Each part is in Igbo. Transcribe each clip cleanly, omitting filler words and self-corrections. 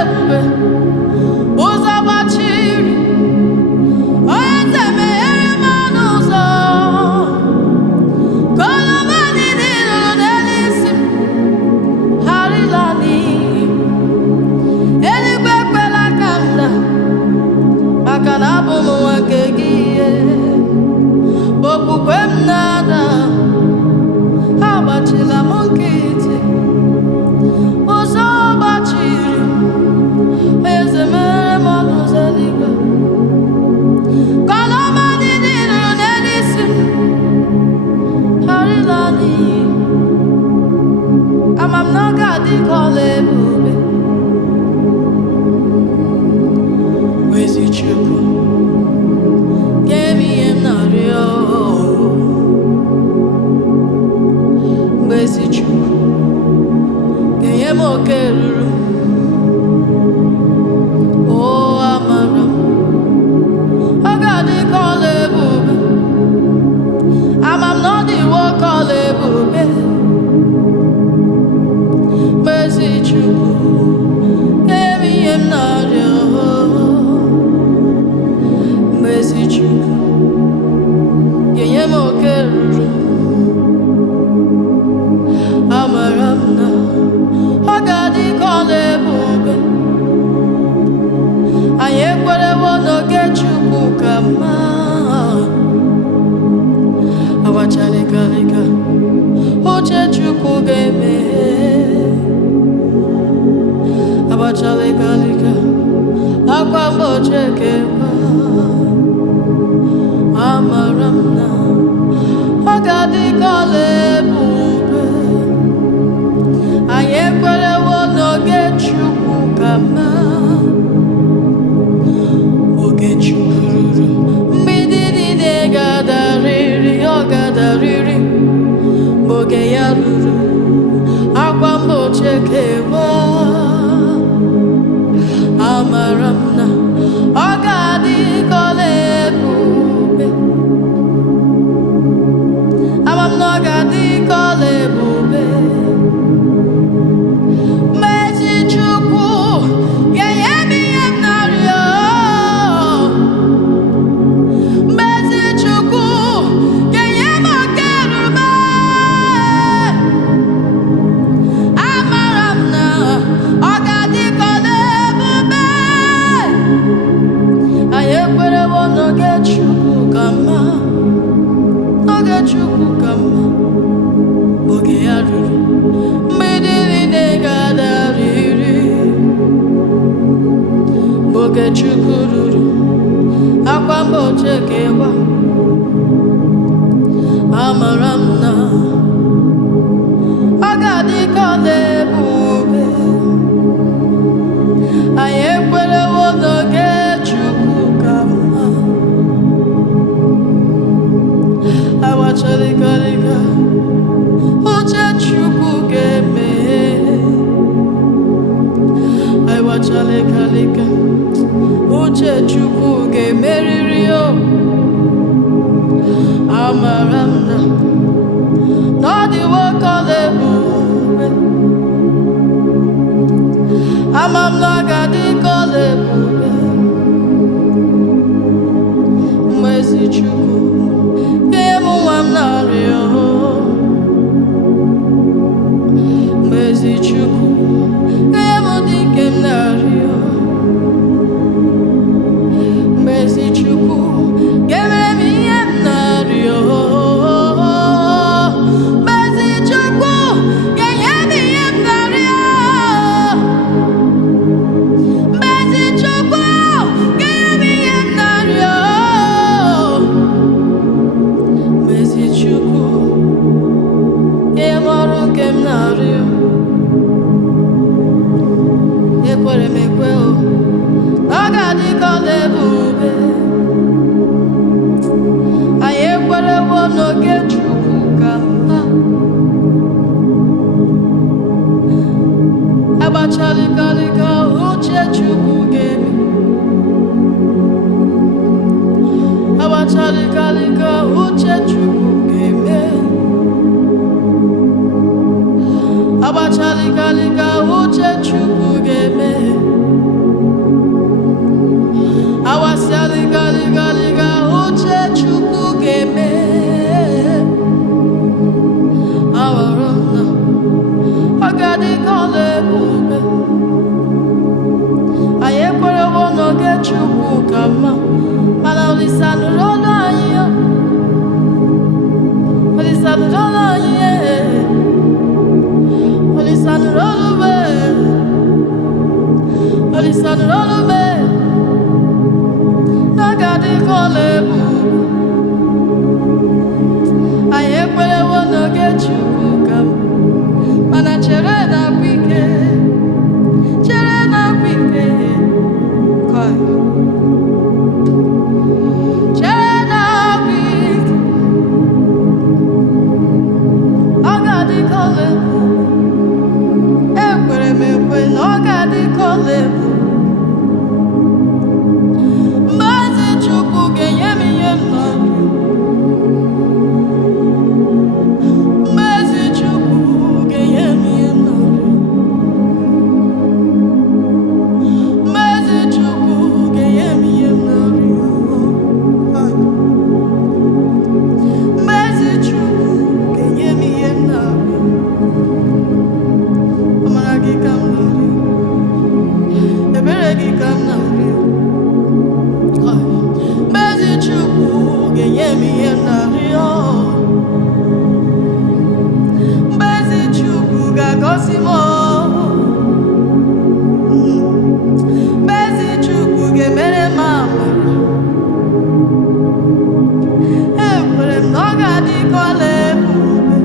ebube ụzọ gbachiri onye eze meghere m ọnụ ụzọ ka ọnụma niile nụrụ n'elu isi m ghara ịla n'iyi. Eluigwe ekwela ka m daa maka na abụ m nwa nke gị. Okwukwe m na-ada agbachila m nkịtị ụzọ gbachiri eze mere m ọnụ ụzọ eluigwe ka ọnụma niile nụrụ n'elu isi m ghara ịla n'iyi. Ama m na ọ ga-adị ka ọla ebube ezi Chukwu ga-eme ihe m na-arịọ. Ezi Chukwu ga-enye m oke ruru m. O amara m ọ ga-adị ka ọla ebube. Ama m na ọ dịwo ka ọla ebube. Ezi Chukwu ga-eme ihe m na-arịọ. Ezi Chukwu ga-enye m oke ruru m. Amara m na ọ ga-adị ka ọla ebube. Anyị ekwerewo n'oge Chukwu ka mma. Agbachalịkalịka uche Chukwu ga-emeghe. Agbachalịkalịka akwa mgbochi ekekwa. Amara m na ọ ga-adị ka ọla ebube. Anyị ekwerewo n'oge Chukwu ka mma. Oge Chukwu ruru mgbidi niile ga-adarịrị. Ọ ga-adarịrị mgbe oge ya ruru akwa mgbochi ekewa. Amara m na ọ ga-adị ka ọla ebube. Ama m na ọ ga-adị ka ọla ebube. Ezi Chukwu ga-enye m ihe m na-arịọ. Ezi Chukwu ga-enye m oke ruru m. Amara m na ọ ga-adị ka ọla ebube. Anyị ekwerewo n'oge Chukwu ka mma. N'oge Chukwu ka mma oge ya ruru mgbidi niile ga-adarịrị. Oge Chukwu ruru akwa mgbochi ekewa. Amara m na ọ ga-adị ka ọla ebube. Anyị ekwerewo n'oge Chukwu ka mma. Agbachalịkalịka uche Chukwu ga-emeghe. Agbachalịkalịka uche Chukwu ga-emerịrị. O amara m na ọ dịwo ka ọla ebube. Ama m na ọ ga-adị ka ọla ebube. Ezi Chukwu ga-enye m nwa m na-arịọ. Ezi Chukwu ga-enye m dị nke m na-arịọ. Ezi Chukwu ga-emere m ihe m na-arịọ. Ezi Chukwu ga-enye m ihe m na-arịọ. Ezi Chukwu ga-enye m ihe m na-arịọ. Ezi Chukwu ga-enye m ọrụ nke m na-arịọ. Ekwere m ekwe o ọ ga-adị ka ọla ebube. Anyị ekwerewo n'oge Chukwu ka mma. Agbachalịkalịka uche Chukwu ga-eme. Agbachalịkalịka uche Chukwu ga-eme. Agbachalịkalịka uche Chukwu ga-eme. n'oge Chukwu ka mma, mana Olisa nụrụ olu anyị ya. Olisa nụrụ olu anyị ya. Olisa nụrụ olu be. Olisa nụrụ olu be. N'oge adịghị ọla ebu. Anyị ekwerewo n'oge Chukwu ka mma, mana chere na-abụ ike. Chere na-abụ ike. Chere na-abụ ike. Ọ ga-adị ka ọla ebu. Ekwere m ekwe na ọ ga-adị ka ọla ebu. Mgbe ezi Chukwu ga-enye m ihe m na-arịọ. Mgbe ezi Chukwu ga-enye m ihe m na-arịọ. Mgbe ezi Chukwu ga-enye m ihe m na-arịọ. Mgbe ezi Chukwu ga-enye m ihe m na-arịọ. Amara gị ka m na-arịọ. Ebere gị ka m na-arịọ. Mgbe ezi Chukwu ga-enye m ihe m na-arịọ. Mgbe ezi Chukwu ga-agọzi m. Mgbe ezi Chukwu ga-emere m amara. Ekwere m na ọ ga-adị ka ọla ebube.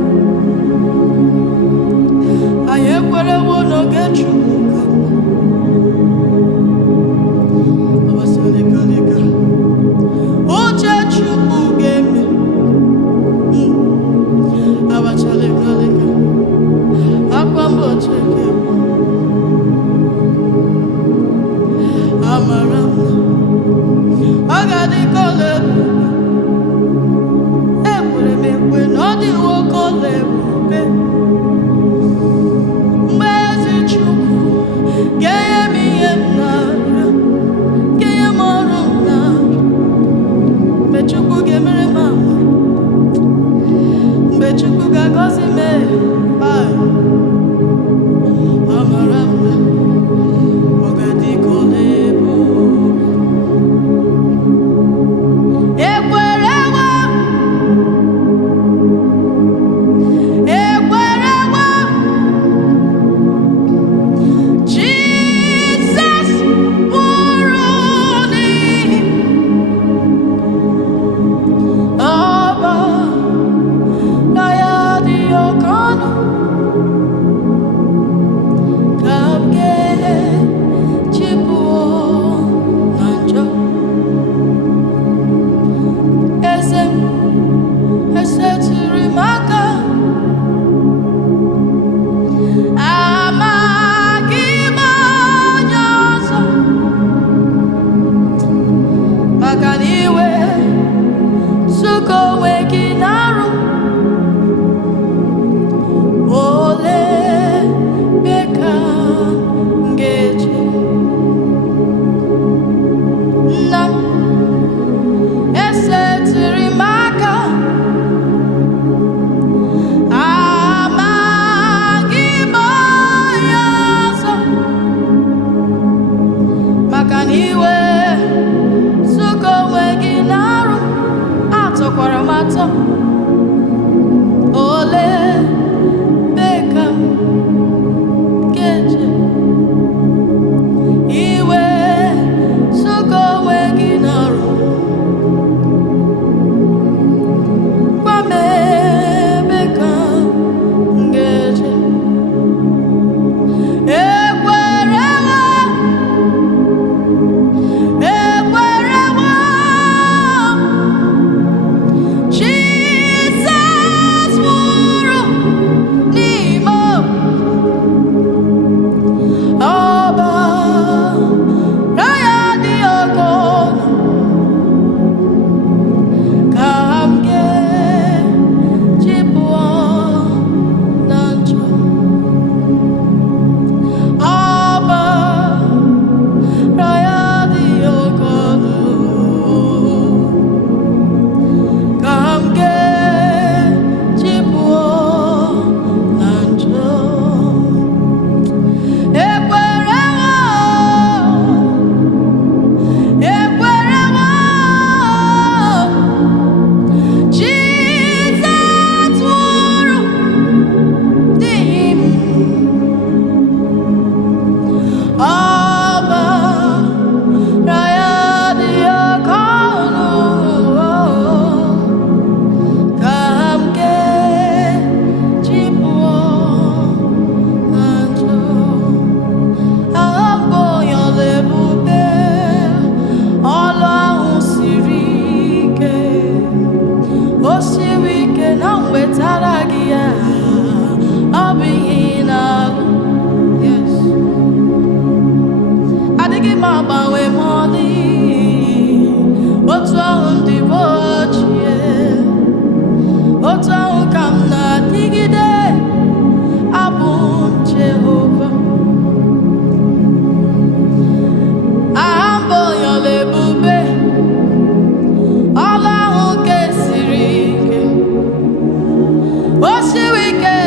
Anyị ekwerewo n'oge Chukwu ka mma. Abasalịkalịka. Uche Chukwu ga-eme. Abachalịkalịka. Akwa mgbochi ga-eme. Amara m na ọ ga-adị ka ọla ebube. Ekwere m ekwe na ọ dịwo ka ọla ebube. Mgbe ezi Chukwu ga-enye m ihe m na-arịọ. Ga-enye m ọrụ m na-arịọ. Mgbe Chukwu ga-emere m amara. Mgbe Chukwu ga-agọzi m. Amara m na ọ ga-adị ka ọla ebube. Ekwerewo. Ekwerewo. Jizọs nwụrụ n'ihi ọba na ya dị oke ọnụ. Ka m ga-echịpụ na njọ. Eze m esetụrụ m aka. Amaghị m onye ọzọ, maka na iwe zukọ onwe gị n'arụ. Olee ebe ka m ga-eje? Nna m esetụrụ m aka. Amaghị m onye ọzọ, maka na iwe zukọ onwe gị n'arụ. Atọkwara m atọ. Olee ebe ka m ga-eje? Iwe zukọ onwe gị n'arụ. Gwa m ebe ka m ga-eje. Ekwerewo. Ekwerewo. Chi adịghị m agbanwe ma ọlị, otu ahụ ndị bụ ochie, otu ahụ ka m na-adịgide, abụ m Jehova. Aha m bụ onye ọla ebube, ọla ahụ nke siri ike, o siri ike,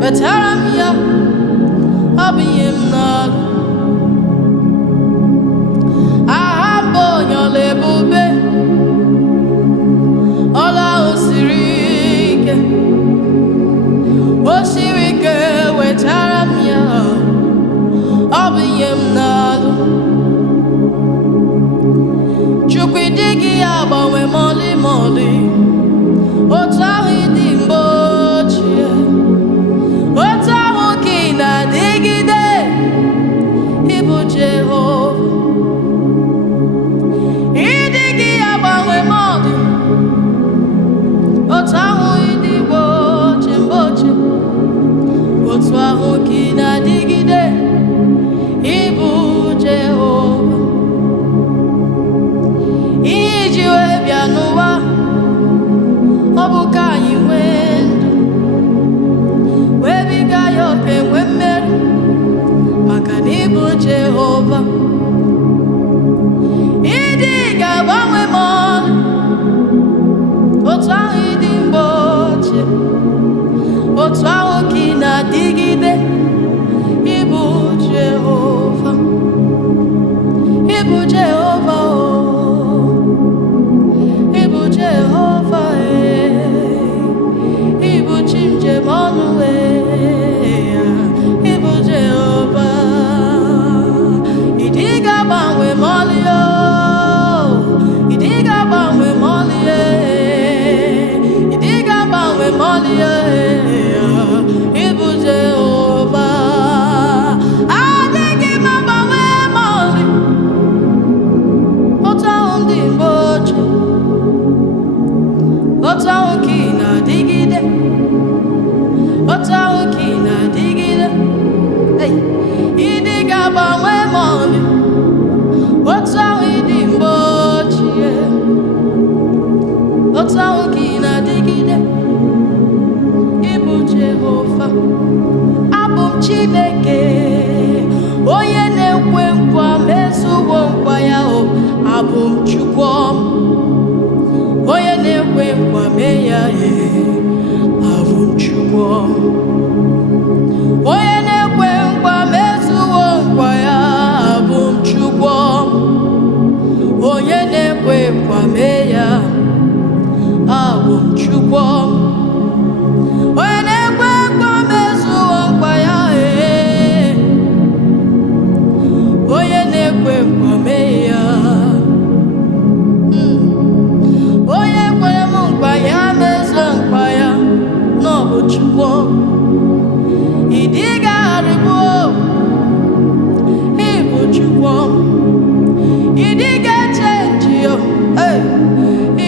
wetara m ya, ọ bụ ihe m na-alụ. Aha m bụ onye ọla ebube, ọla ahụ siri ike, o siri ike, wetara m ya, ọ bụ ihe m na-alụ. Chukwu ịdịghị agbanwe ma ọlị ma ọlị, otu ahụ ịdị mgbe ochie, otu ahụ ka ị na-adịgide, ịbụ Jehova. Ịdịghị agbanwe ma ọlị, otu ahụ ịdị mgbe ochie mgbe ochie, otu ahụ ka ị na-adịgide, ịbụ Jehova. Ihe iji wee bịa n'ụwa, ọ bụ ka anyị nwee ndụ, wee biga ya oke, nwee mmeri, maka na ịbụ Jehova. Ịdị ga-agbanwe ma ọlị, otu ahụ ịdị mgbe ochie, otu ahụ ka ị na-adịgide, ịbụ Jehova. Ịbụ Jehova, ịbụ Jehova, ịbụ chi njem ọnụ, ịbụ Jehova. Ịdị ga-agbanwe ma ọlị, ịdị ga-agbanwe ma ọlị, ịdị ga-agbanwe ma ọlị, ịbụ Jehova. Adịghị m agbanwe ma ọlị, otu ahụ ndị mgbe ochie, otu ahụ ka ị na-adịgide, otu ahụ ka ị na-adịgide. Ịdị ga-agbanwe ma ọlị, otu ahụ ịdị mgbe ochie, otu ahụ ka ị na-adịgide, ịbụ Jehova. Abụ m Chineke, onye na-ekwe nkwa mezuwo nkwa ya. Abụ m Chukwu, onye na-ekwe nkwa mee ya. Abụ m Chukwu, onye na-ekwe nkwa mezuwo nkwa ya. Abụ m Chukwu, onye na-ekwe nkwa mee ya. Abụ m Chukwu, onye na-ekwe nkwa mezuwo nkwa ya. Onye na-ekwe nkwa mee ya. Onye kwere m nkwa ya mezuo nkwa ya, na ọ bụ Chukwu. Ịdị ga-arịgo, ịbụ Chukwu. Ịdị ga-echenji,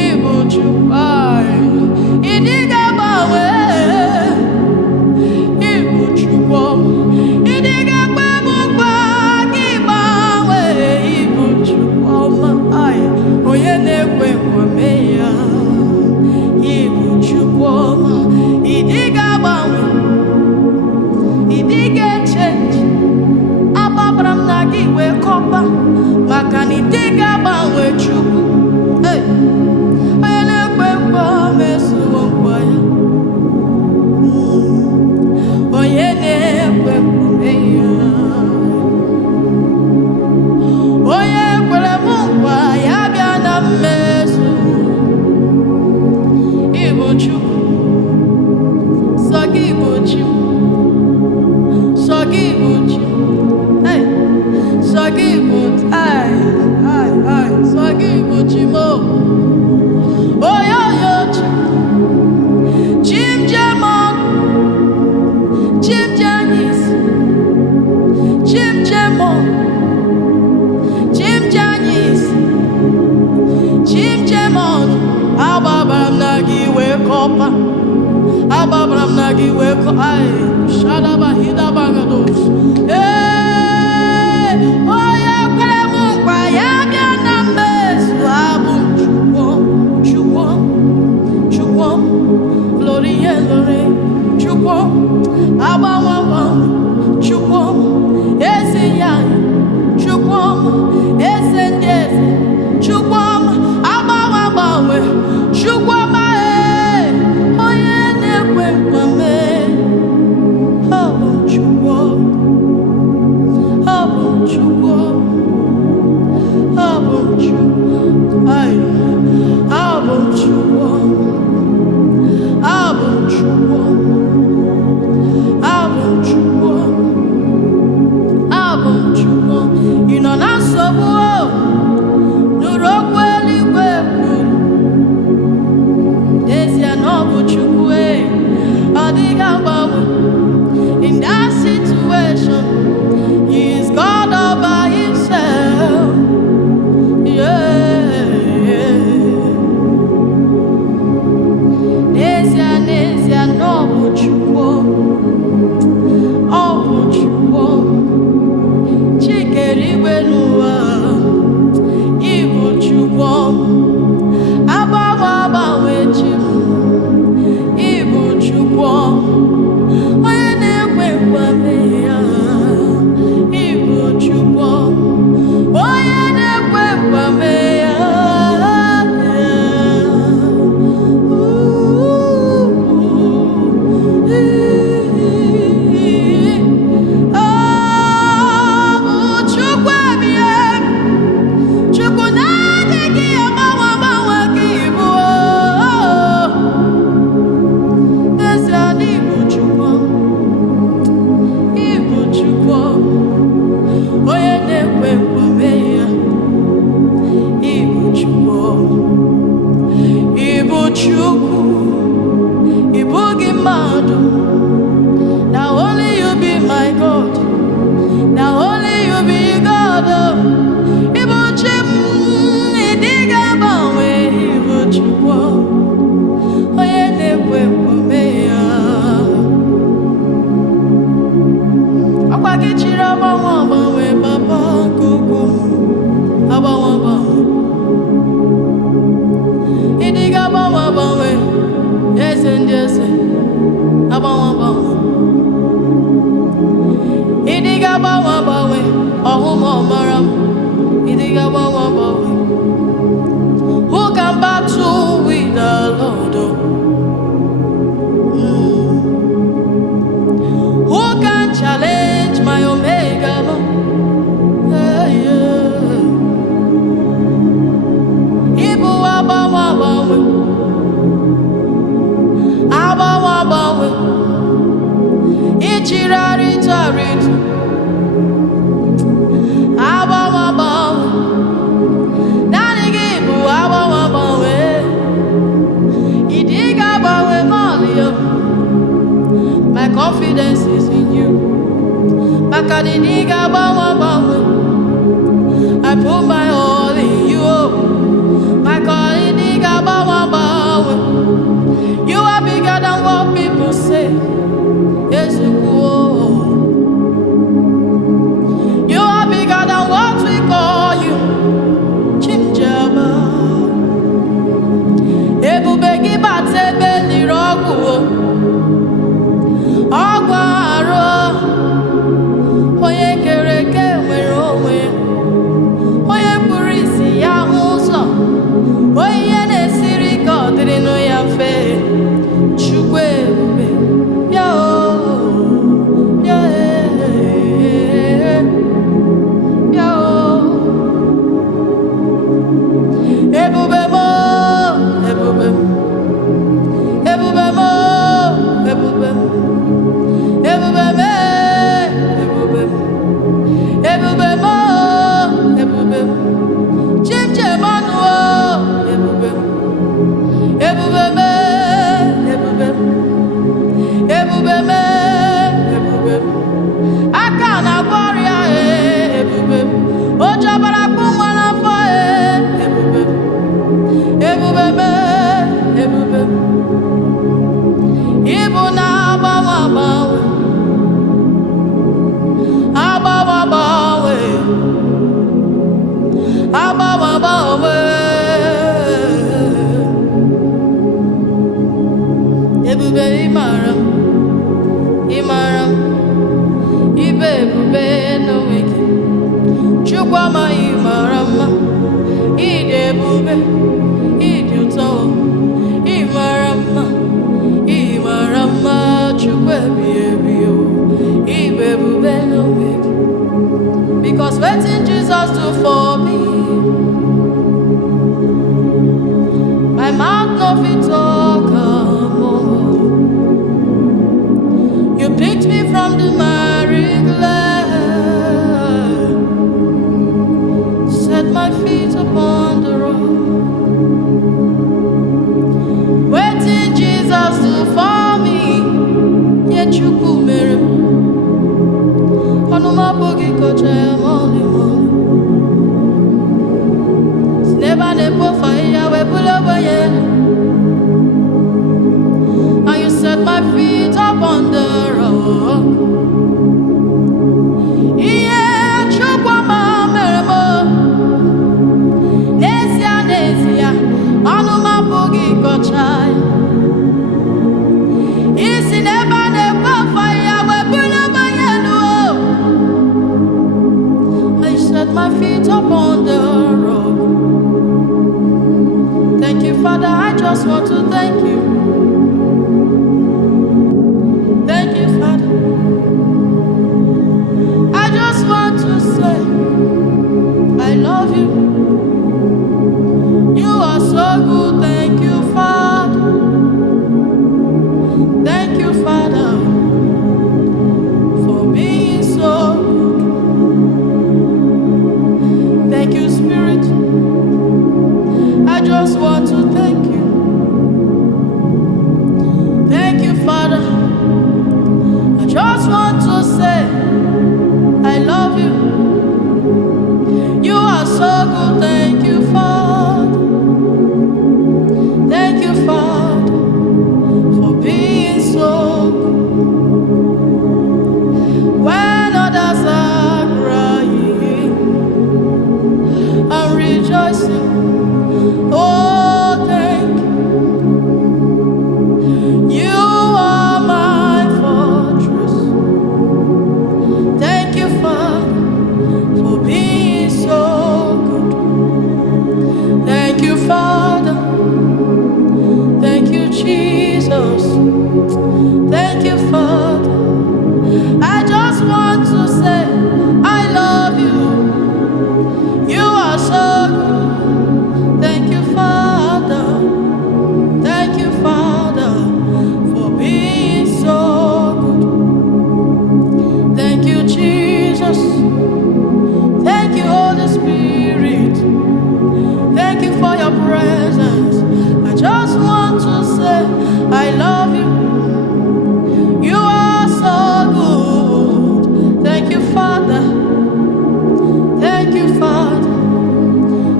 ịbụ Chukwu. Ịdị ga-agbanwe, ịbụ Chukwu. Ịdị ga-ekwe m nkwa gị gbanwe, ịbụ Chukwu ọma. Onye na-ekwe nkwa mee ya, ịbụ Chukwu ọma. Ịdị ga-agbanwe, ịdị ga-echenji. Agbabara m na gị wee kọba, maka na ịdị ga-agbanwe Chukwu. Onye na-ekwe nkwa mezuo nkwa ya. Onye na-ekwe nkwa mee ya. Onye kwere m nkwa ya bịa na mmezu, ịbụ Chukwu. Sọ gị bụ chi m, sọ gị bụ chi m, sọ gị bụ sọ gị bụ chi m. Onye oyo chi, chi m jem ọnụ, chi m je anyị isi, chi m jem ọnụ, chi m je anyị isi, chi m jem ọnụ. Agbabara m na gị wee kọpa, agbabara m na gị wee kọpa. Shadaba hidaba gados. Onye eze ndị eze, Chukwu ọma, agbanwe agbanwe, Chukwu ọma, onye na-ekwe nkwa mee. Ọ bụ Chukwu ọma, ọ bụ Chukwu ọma, ọ bụ Chukwu, ọ bụ Chukwu ọma, ọ bụ Chukwu ọma, ọ bụ Chukwu ọma, ọ bụ Chukwu ọma. Ị nọ na nsogbu, nụrụ okwu eluigwe kwuru, n'ezie na ọ bụ Chukwu, ọ dịghị agbanwe. In that situation, He is God all by Himself. Yeah. N'ezie na ọ bụ Chukwu, ọ bụ Chukwu, Chi kere igwe n'ụwa, Ị bụ Chukwu, agbanwe agbanwe Chi m, Ị bụ Chukwu, onye na-ekwe nkwa mee ya. Ị bụ Chukwu, onye na-ekwe nkwa mee ya. Who can battle with the Lord? Who can challenge my Omega? Ibu agbanwe agbanwe, agbanwe agbanwe, ichiri arịtụ arịtụ, agbanwe agbanwe, naanị gị bụ agbanwe agbanwe. Ịdị ga-agbanwe m ọlịa, my confidence is in you. Maka na ịdị ga-agbanwe agbanwe, I put my all in you. Maka ịdị ga-agbanwe agbanwe, you are bigger than what people say. You are bigger than what we call you. Chimjaba. Ebube gị bata ebe niri ọgwụ, ọgwụ arụ. Onye kere eke nwere onwe, onye kpụrụ isi ya hụ ụzọ, onye ihe na-esiri ka ọ dịrịnụ ya mfe. Chukwu ebube, bịa bịa bịa ebube m, ebube m, ebube m, ebube m, ebube m, ebube m, ebube m, ebube m, chimchem ọnụ, ebube m, ebube m, ebube m, ebube m, ebube m, aka na-agwọ ọrịa, ebube m, o jọbara akpụ nwa n'afọ, ebube m, ebube m, ebube m, ịbụ na-agbanwe agbanwe, agbanwe agbanwe, agbanwe agbanwe. Ebube ịmara m, ịmara m, ibe ebube n'onwe gị, Chukwu amaghị ebube, ịdị ụtọ, ị mara mma, ị mara mma, Chukwu ebighị ebi o, ịbụ ebube n'onwe gị. Because wetin Jesus do for me, my mouth no fit talk am o. You picked me from the miry clay, set my feet upon the rock. Wetin Jesus do for me, yet Chukwu mere m. Ọnụ m abụghị kocha m ọlị m ọlị. Si n'ebe a na-ekpofu ahịhịa wee bulu ogbenye elu. And you set my feet upon the rock. Ihe Chukwu ọma mere m, n'ezie n'ezie, ọnụ m abụghị kocha ya. Isi n'ebe a na-ekpofu ahịhịa wee bulu ogbenye elu. I set my feet upon the rock. Thank you, Father. I just want to thank you. Thank you, Father. I just want to say, I love you. You are so good. Thank you, Father. Thank you, Father, for being so good. Thank you, Spirit. I just want to thank you. Thank you, Father. I just want to say, I love you. You are so good. Thank you, Father. Thank you, Father, for being so good. When others are crying, I'm rejoicing. Oh, thank you. You are my fortress. Thank you, Father, for being so good. Thank you, Father. Thank you, Jesus. Thank you, Father. I just want to say, I love you. You are so good. Thank you, Father. Thank you, Father, for being so good. Thank you, Jesus. Thank you, Holy Spirit. Thank you for your presence. I just want to say, I love you. You are so good. Thank you, Father. Thank you, Father,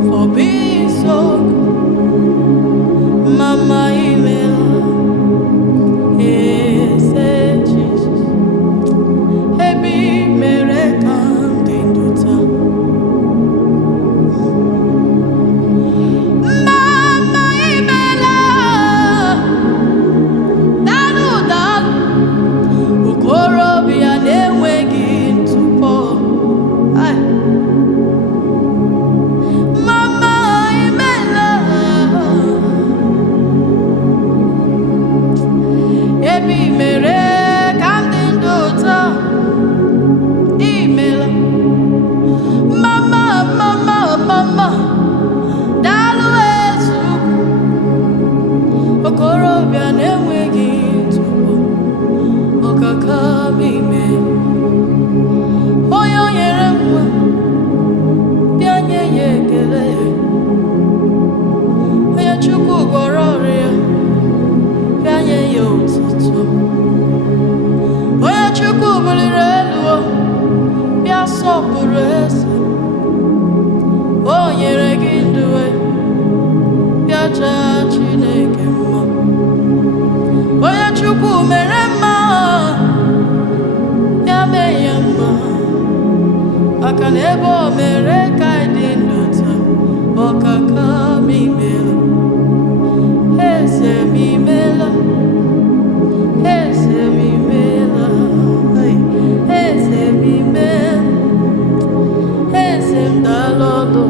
for being so good. Mama email, yes, Jesus. Hey, be mere candidato. Mama email, dalu dalu, okorobịa na-enweghị ntụpọ. Ay. Mama imela, ebi mere ka m dị ndụ taa. Imela, mama mama mama, daalụ Ezukwu. Okorobịa na-enweghị ntụpọ, ọkaka m ime. Onye o nyere nwa, bịa nye ya ekele. Onye Chukwu gwọrọ ọrịa, bịa nye ya otuto. Onye Chukwu buliri elu, bịa sọpụrụ eze. O nyere gị ndụ, bịa jaa Chineke mma. Onye Chukwu mere mma, bịa mee ya mma. Maka na ebe o mere ka anyị dị ndụ taa, ọkaka m imela. Eze m imela. Eze m imela. Eze m imela. Eze m daalụ ọlụ.